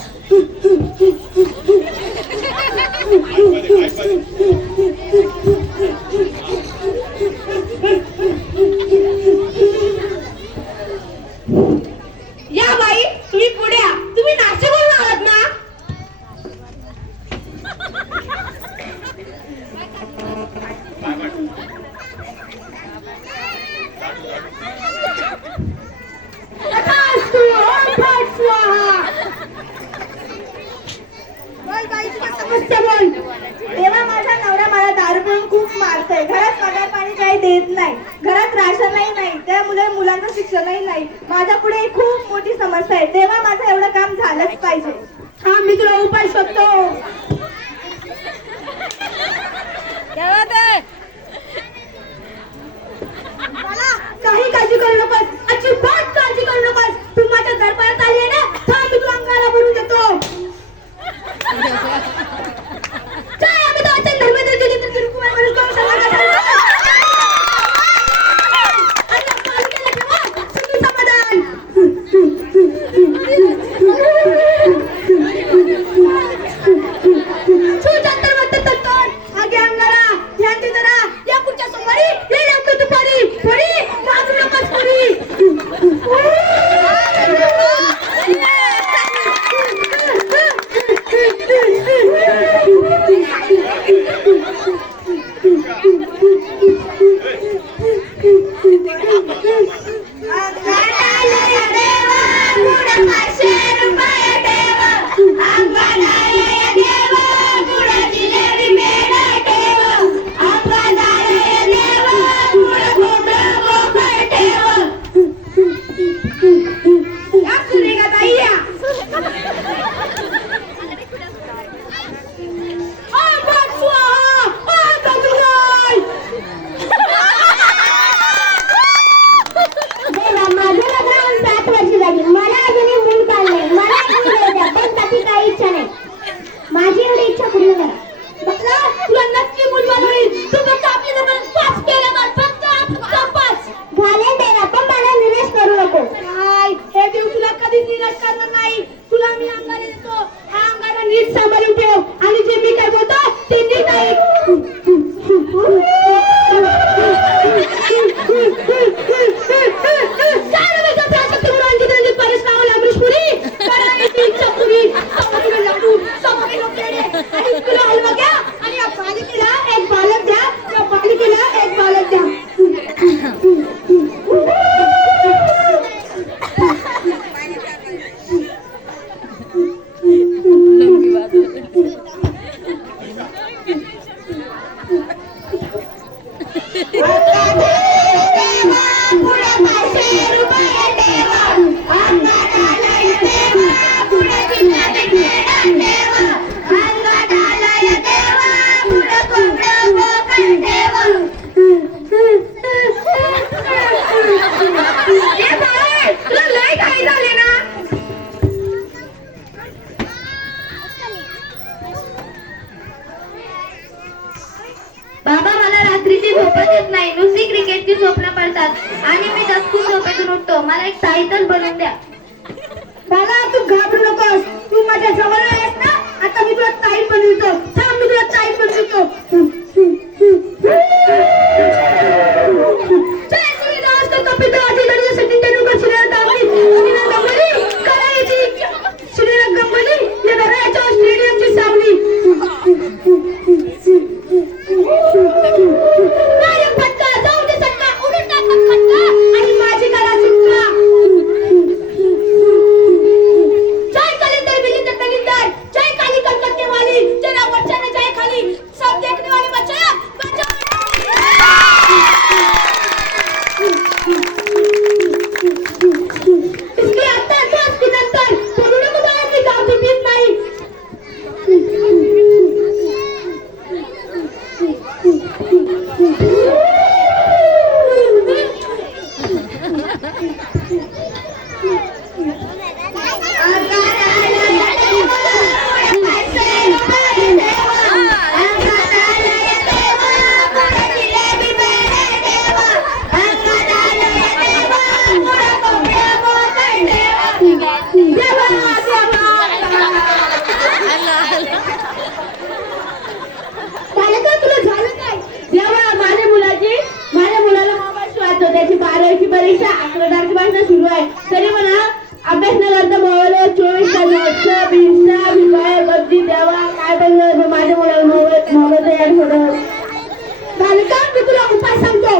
I'm funny, I'm funny. मुलांना शिक्षणही नाही. माझ्या पुढे खूप मोठी समस्या आहे. तेव्हा माझं एवढं काम झालंच पाहिजे. हा मी तुला उपाय शोधतो. करणार नाही. तुला मी अंगारा देतो. हा अंगारा नीट सांभाळून ती झोपच येत नाही. नुसती क्रिकेटची स्वप्न पडतात. आणि मी दसकून झोपेतून उठतो. मला एक साहित्यच बनवून द्या. बाला तू घाबरू नकोस. तू माझ्या जवळ आहेस ना? आता मी तुला ताई बनवतो. थांब मी तुला ताई परीक्षा अकरा तारखेपासून सुरू आहे. तरी म्हणा अभ्यास न करता मोबाईलवर चोवीस तास व्हॉट्सअप इंस्टा मोबाईल पबजी तेव्हा काय पण माझ्या मुलाला मोबाईल मोबाईल तयार होतं बालका तुला उपाय सांगतो.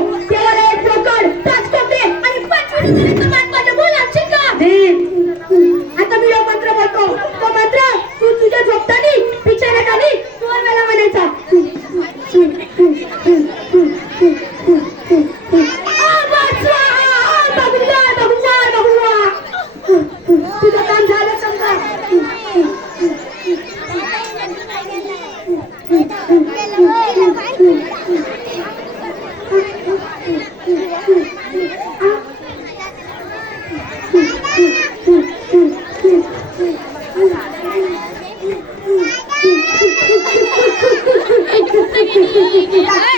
Di?